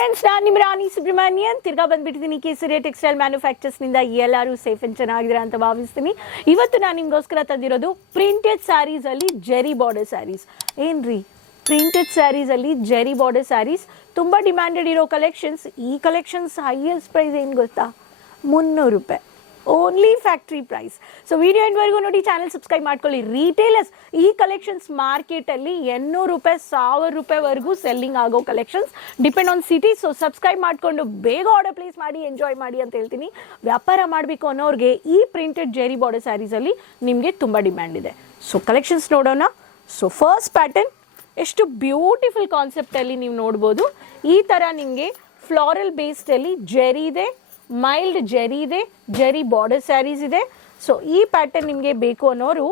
Friends, ನಾನು ನಿಮ್ಮ ರಾಣಿ ಸುಬ್ರಹ್ಮಣ್ಯನ್ ತಿರ್ಗಾ ಬಂದ್ಬಿಟ್ಟಿದ್ದೀನಿ ಕೇಸರಿಯ ಟೆಕ್ಸ್ಟೈಲ್ ಮ್ಯಾನುಫ್ಯಾಕ್ಚರ್ಸ್ ನಿಂದ. ಎಲ್ಲರೂ ಸೇಫ್ ಅಂಡ್ ಚೆನ್ನಾಗಿದ್ದೀರಾ ಅಂತ ಭಾವಿಸ್ತೀನಿ. ಇವತ್ತು ನಾನು ನಿಮ್ಗೋಸ್ಕರ ತಂದಿರೋದು ಪ್ರಿಂಟೆಡ್ ಸ್ಯಾರೀಸ್ ಅಲ್ಲಿ ಜೆರಿ ಬಾರ್ಡರ್ ಸ್ಯಾರೀಸ್. ಏನ್ರಿ ಪ್ರಿಂಟೆಡ್ ಸ್ಯಾರೀಸ್ ಅಲ್ಲಿ ಜೆರಿ ಬಾರ್ಡರ್ ಸ್ಯಾರೀಸ್ ತುಂಬಾ ಡಿಮ್ಯಾಂಡೆಡ್ ಇರೋ ಕಲೆಕ್ಷನ್ಸ್. ಈ ಕಲೆಕ್ಷನ್ಸ್ ಹೈಯೆಸ್ಟ್ ಪ್ರೈಸ್ ಏನು ಗೊತ್ತಾ? 300 ರೂಪಾಯಿ, only factory price. So video ಎಂಡ್ವರೆಗೂ ನೋಡಿ, ಚಾನಲ್ ಸಬ್ಸ್ಕ್ರೈಬ್ ಮಾಡ್ಕೊಳ್ಳಿ. ರೀಟೇಲರ್ಸ್ ಈ ಕಲೆಕ್ಷನ್ಸ್ ಮಾರ್ಕೆಟಲ್ಲಿ 800 ರೂಪಾಯಿ 1000 ರೂಪಾಯಿವರೆಗೂ ಸೆಲ್ಲಿಂಗ್ ಆಗೋ collections, depend on city. So subscribe ಮಾಡಿಕೊಂಡು ಬೇಗ ಆರ್ಡರ್ ಪ್ಲೇಸ್ ಮಾಡಿ, ಎಂಜಾಯ್ ಮಾಡಿ ಅಂತ ಹೇಳ್ತೀನಿ. ವ್ಯಾಪಾರ ಮಾಡಬೇಕು ಅನ್ನೋರಿಗೆ ಈ ಪ್ರಿಂಟೆಡ್ ಜೆರಿ ಬಾರ್ಡರ್ ಸ್ಯಾರೀಸಲ್ಲಿ ನಿಮಗೆ ತುಂಬ ಡಿಮ್ಯಾಂಡ್ ಇದೆ. ಸೊ ಕಲೆಕ್ಷನ್ಸ್ ನೋಡೋಣ. ಸೊ ಫಸ್ಟ್ ಪ್ಯಾಟರ್ನ್ ಎಷ್ಟು ಬ್ಯೂಟಿಫುಲ್ ಕಾನ್ಸೆಪ್ಟಲ್ಲಿ ನೀವು ನೋಡ್ಬೋದು. ಈ ಥರ ನಿಮಗೆ ಫ್ಲಾರಲ್ ಬೇಸ್ಡಲ್ಲಿ ಜೆರಿ ಇದೆ, ಮೈಲ್ಡ್ ಜೆರಿ ಇದೆ, ಜೆರಿ ಬಾರ್ಡರ್ ಸ್ಯಾರೀಸ್ ಇದೆ. ಸೊ ಈ ಪ್ಯಾಟರ್ನ್ ನಿಮಗೆ ಬೇಕು ಅನ್ನೋರು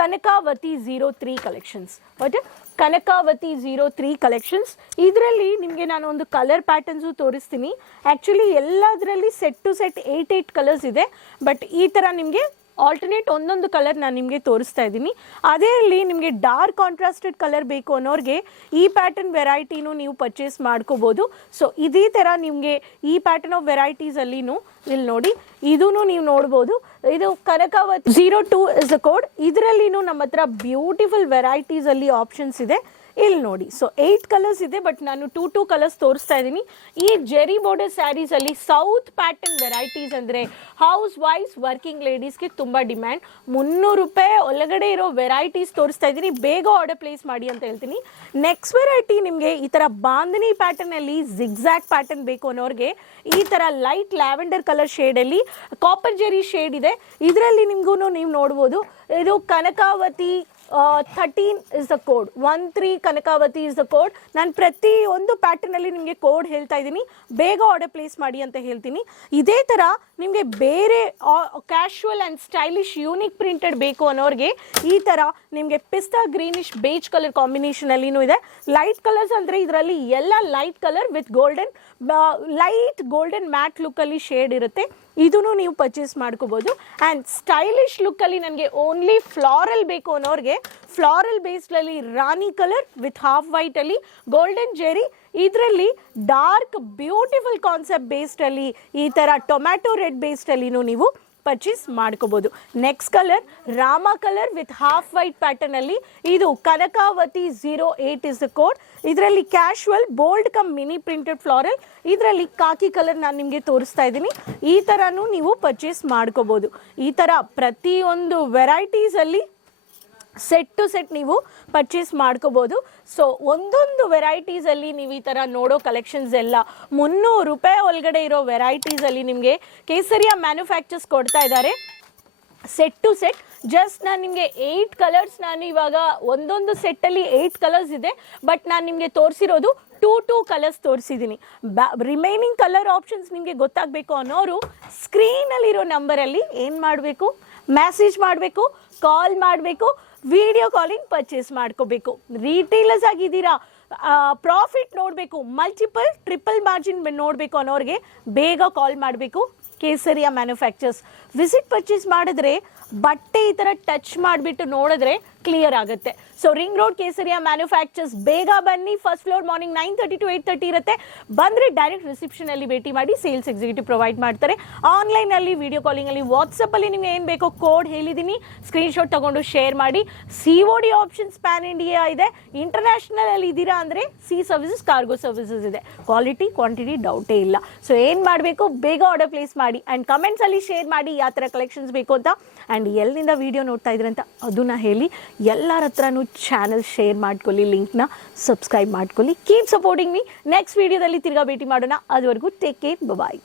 Kanakavati 03 collections. But Kanakavati 03 collections, ಇದರಲ್ಲಿ ನಿಮಗೆ ನಾನು ಒಂದು ಕಲರ್ ಪ್ಯಾಟರ್ನ್ಸು ತೋರಿಸ್ತೀನಿ. ಆ್ಯಕ್ಚುಲಿ ಎಲ್ಲದರಲ್ಲಿ ಸೆಟ್ ಟು ಸೆಟ್ 8 ಕಲರ್ಸ್ ಇದೆ. ಬಟ್ ಈ ಥರ ನಿಮಗೆ ಆಲ್ಟರ್ನೇಟ್ ಒಂದೊಂದು ಕಲರ್ ನಾನು ನಿಮಗೆ ತೋರಿಸ್ತಾ ಇದ್ದೀನಿ. ಅದೇ ಅಲ್ಲಿ ನಿಮಗೆ ಡಾರ್ಕ್ ಕಾಂಟ್ರಾಸ್ಟೆಡ್ ಕಲರ್ ಬೇಕು ಅನ್ನೋರಿಗೆ ಈ ಪ್ಯಾಟರ್ನ್ ವೆರೈಟಿನೂ ನೀವು ಪರ್ಚೇಸ್ ಮಾಡ್ಕೋಬೋದು. ಸೊ ಇದೇ ಥರ ನಿಮಗೆ ಈ ಪ್ಯಾಟರ್ನ್ ಆಫ್ ವೆರೈಟೀಸಲ್ಲಿನೂ ಇಲ್ಲಿ ನೋಡಿ, ಇದೂ ನೀವು ನೋಡ್ಬೋದು. ಇದು ಕನಕಾವತಿ 02 ಇಸ್ ಅ ಕೋಡ್. ಇದರಲ್ಲಿನೂ ನಮ್ಮ ಹತ್ರ ಬ್ಯೂಟಿಫುಲ್ ವೆರೈಟೀಸಲ್ಲಿ ಆಪ್ಷನ್ಸ್ ಇದೆ. ಇಲ್ಲಿ ನೋಡಿ, ಸೊ 8 ಕಲರ್ಸ್ ಇದೆ. ಬಟ್ ನಾನು 2 ಕಲರ್ಸ್ ತೋರಿಸ್ತಾ ಇದ್ದೀನಿ. ಈ ಜೆರಿ ಬಾರ್ಡರ್ ಸ್ಯಾರೀಸ್ ಅಲ್ಲಿ ಸೌತ್ ಪ್ಯಾಟರ್ನ್ ವೆರೈಟೀಸ್ ಅಂದರೆ ಹೌಸ್ ವೈಫ್ಸ್, ವರ್ಕಿಂಗ್ ಲೇಡೀಸ್ಗೆ ತುಂಬ ಡಿಮ್ಯಾಂಡ್. 300 ರೂಪಾಯಿ ಒಳಗಡೆ ಇರೋ ವೆರೈಟೀಸ್ ತೋರಿಸ್ತಾ ಇದ್ದೀನಿ. ಬೇಗ ಆರ್ಡರ್ ಪ್ಲೇಸ್ ಮಾಡಿ ಅಂತ ಹೇಳ್ತೀನಿ. ನೆಕ್ಸ್ಟ್ ವೆರೈಟಿ ನಿಮಗೆ ಈ ಥರ ಬಾಂಧನಿ ಪ್ಯಾಟರ್ನ್ ಅಲ್ಲಿ ಜಿಗ್ಜಾಗ್ ಪ್ಯಾಟರ್ನ್ ಬೇಕು ಅನ್ನೋರಿಗೆ ಈ ಥರ ಲೈಟ್ ಲ್ಯಾವೆಂಡರ್ ಕಲರ್ ಶೇಡಲ್ಲಿ ಕಾಪರ್ ಜೆರಿ ಶೇಡ್ ಇದೆ. ಇದರಲ್ಲಿ ನಿಮಗೂ ನೀವು ನೋಡ್ಬೋದು. ಇದು Kanakavati 13 is the code. 13 Kanakavati is the code. ನಾನು ಪ್ರತಿಯೊಂದು ಪ್ಯಾಟರ್ನಲ್ಲಿ ನಿಮಗೆ ಕೋಡ್ ಹೇಳ್ತಾ ಇದ್ದೀನಿ. ಬೇಗ ಆರ್ಡರ್ ಪ್ಲೇಸ್ ಮಾಡಿ ಅಂತ ಹೇಳ್ತೀನಿ. ಇದೇ ಥರ ನಿಮಗೆ ಬೇರೆ casual and stylish unique printed ಬೇಕು ಅನ್ನೋರಿಗೆ ಈ ಥರ ನಿಮಗೆ ಪಿಸ್ತಾ ಗ್ರೀನಿಶ್ ಬೇಜ್ ಕಲರ್ ಕಾಂಬಿನೇಷನಲ್ಲಿನೂ ಇದೆ. ಲೈಟ್ ಕಲರ್ಸ್ ಅಂದರೆ ಇದರಲ್ಲಿ ಎಲ್ಲ light colour with golden, light golden matte ಲುಕ್ಕಲ್ಲಿ ಶೇಡ್ ಇರುತ್ತೆ. ಇದೂ ನೀವು ಪರ್ಚೇಸ್ ಮಾಡ್ಕೋಬೋದು. ಆ್ಯಂಡ್ ಸ್ಟೈಲಿಶ್ ಲುಕ್ಕಲ್ಲಿ ನನಗೆ ಓನ್ಲಿ ಫ್ಲಾರಲ್ ಬೇಕು ಅನ್ನೋರಿಗೆ ಫ್ಲಾರಲ್ ಬೇಸ್ಡಲ್ಲಿ ರಾಣಿ ಕಲರ್ ವಿತ್ ಹಾಫ್ ವೈಟಲ್ಲಿ ಗೋಲ್ಡನ್ ಜೆರಿ, ಇದರಲ್ಲಿ ಡಾರ್ಕ್ ಬ್ಯೂಟಿಫುಲ್ ಕಾನ್ಸೆಪ್ಟ್ ಬೇಸ್ಡಲ್ಲಿ ಈ ಥರ ಟೊಮ್ಯಾಟೊ ರೆಡ್ ಬೇಸ್ಡಲ್ಲಿನೂ ನೀವು ಪರ್ಚೇಸ್ ಮಾಡ್ಕೋಬೋದು. Next colour rama colour with half white pattern ಅಲ್ಲಿ. ಇದು ಕನಕಾವತಿ 08 ಇಸ್ ದ ಕೋಡ್. ಇದರಲ್ಲಿ casual bold cum mini printed floral. ಇದರಲ್ಲಿ ಕಾಕಿ ಕಲರ್ ನಾನು ನಿಮಗೆ ತೋರಿಸ್ತಾ ಇದ್ದೀನಿ. ಈ ಥರನೂ ನೀವು ಪರ್ಚೇಸ್ ಮಾಡ್ಕೋಬೋದು. ಈ ಥರ ಪ್ರತಿಯೊಂದು ವೆರೈಟೀಸಲ್ಲಿ ಸೆಟ್ ಟು ಸೆಟ್ ನೀವು ಪರ್ಚೇಸ್ ಮಾಡ್ಕೋಬೋದು. ಸೊ ಒಂದೊಂದು ವೆರೈಟೀಸಲ್ಲಿ ನೀವು ಈ ಥರ ನೋಡೋ ಕಲೆಕ್ಷನ್ಸ್ ಎಲ್ಲ 300 ರೂಪಾಯಿ ಒಳಗಡೆ ಇರೋ ವೆರೈಟೀಸಲ್ಲಿ ನಿಮಗೆ ಕೇಸರಿಯ ಮ್ಯಾನುಫ್ಯಾಕ್ಚರ್ಸ್ ಕೊಡ್ತಾ ಇದ್ದಾರೆ ಸೆಟ್ ಟು ಸೆಟ್. ಜಸ್ಟ್ ನಾನು ನಿಮಗೆ 8 ಕಲರ್ಸ್, ನಾನು ಇವಾಗ ಒಂದೊಂದು ಸೆಟ್ಟಲ್ಲಿ 8 ಕಲರ್ಸ್ ಇದೆ. ಬಟ್ ನಾನು ನಿಮಗೆ ತೋರಿಸಿರೋದು 2 ಕಲರ್ಸ್ ತೋರಿಸಿದ್ದೀನಿ. ರಿಮೈನಿಂಗ್ ಕಲರ್ ಆಪ್ಷನ್ಸ್ ನಿಮಗೆ ಗೊತ್ತಾಗಬೇಕು ಅನ್ನೋರು ಸ್ಕ್ರೀನಲ್ಲಿರೋ ನಂಬರಲ್ಲಿ ಏನು ಮಾಡಬೇಕು? ಮೆಸೇಜ್ ಮಾಡಬೇಕು, ಕಾಲ್ ಮಾಡಬೇಕು, ವಿಡಿಯೋ ಕಾಲಿಂಗ್ ಪರ್ಚೇಸ್ ಮಾಡ್ಕೋಬೇಕು. ರೀಟೇಲರ್ಸ್ ಆಗಿದ್ದೀರಾ, ಪ್ರಾಫಿಟ್ ನೋಡಬೇಕು, ಮಲ್ಟಿಪಲ್ ಟ್ರಿಪಲ್ ಮಾರ್ಜಿನ್ ನೋಡಬೇಕು ಅನ್ನೋರಿಗೆ ಬೇಗ ಕಾಲ್ ಮಾಡಬೇಕು. ಕೇಸರಿಯ ಮ್ಯಾನುಫ್ಯಾಕ್ಚರ್ಸ್ ವಿಸಿಟ್ ಪರ್ಚೇಸ್ ಮಾಡಿದ್ರೆ ಬಟ್ಟೆ ಈ ಥರ ಟಚ್ ಮಾಡಿಬಿಟ್ಟು ನೋಡಿದ್ರೆ ಕ್ಲಿಯರ್ ಆಗುತ್ತೆ. ಸೊ ರಿಂಗ್ ರೋಡ್ ಕೇಸರಿಯ ಮ್ಯಾನುಫ್ಯಾಕ್ಚರ್ಸ್, ಬೇಗ ಬನ್ನಿ. ಫಸ್ಟ್ ಫ್ಲೋರ್ ಮಾರ್ನಿಂಗ್ 9:30 to 8:30 ಇರುತ್ತೆ. ಬಂದರೆ ಡೈರೆಕ್ಟ್ ರಿಸೆಪ್ಷನಲ್ಲಿ ಭೇಟಿ ಮಾಡಿ, ಸೇಲ್ಸ್ ಎಕ್ಸಿಕ್ಯೂಟಿವ್ ಪ್ರೊವೈಡ್ ಮಾಡ್ತಾರೆ. ಆನ್ಲೈನಲ್ಲಿ, ವಿಡಿಯೋ ಕಾಲಿಂಗಲ್ಲಿ, ವಾಟ್ಸಪ್ಪಲ್ಲಿ ನಿಮಗೆ ಏನು ಬೇಕೋ ಕೋಡ್ ಹೇಳಿದ್ದೀನಿ, ಸ್ಕ್ರೀನ್ಶಾಟ್ ತಗೊಂಡು ಶೇರ್ ಮಾಡಿ. COD ಆಪ್ಷನ್ಸ್ ಪ್ಯಾನ್ ಇಂಡಿಯಾ ಇದೆ. ಇಂಟರ್ನ್ಯಾಷನಲ್ ಅಲ್ಲಿ ಇದ್ದೀರಾ ಅಂದರೆ ಸಿ ಸರ್ವಿಸಸ್, ಕಾರ್ಗೋ ಸರ್ವಿಸಸ್ ಇದೆ. ಕ್ವಾಲಿಟಿ ಕ್ವಾಂಟಿಟಿ ಡೌಟೇ ಇಲ್ಲ. ಸೊ ಏನು ಮಾಡಬೇಕು? ಬೇಗ ಆರ್ಡರ್ ಪ್ಲೇಸ್ ಮಾಡಿ ಆ್ಯಂಡ್ ಕಮೆಂಟ್ಸಲ್ಲಿ ಶೇರ್ ಮಾಡಿ ಯಾವ ಥರ ಕಲೆಕ್ಷನ್ಸ್ ಬೇಕು ಅಂತ. ಆ್ಯಂಡ್ ಎಲ್ಲಿಂದ ವಿಡಿಯೋ ನೋಡ್ತಾ ಇದ್ರೆ ಅಂತ ಅದನ್ನ ಹೇಳಿ. ಎಲ್ಲರ ಹತ್ರನೂ ಚಾನಲ್ ಶೇರ್ ಮಾಡ್ಕೊಳ್ಳಿ, ಲಿಂಕ್ನ ಸಬ್ಸ್ಕ್ರೈಬ್ ಮಾಡ್ಕೊಳ್ಳಿ. Keep supporting me. ನೆಕ್ಸ್ಟ್ ವಿಡಿಯೋದಲ್ಲಿ ತಿರ್ಗಾ ಭೇಟಿ ಮಾಡೋಣ. ಅದುವರೆಗೂ ಟೇಕ್ ಕೇರ್, ಬಾಯ್.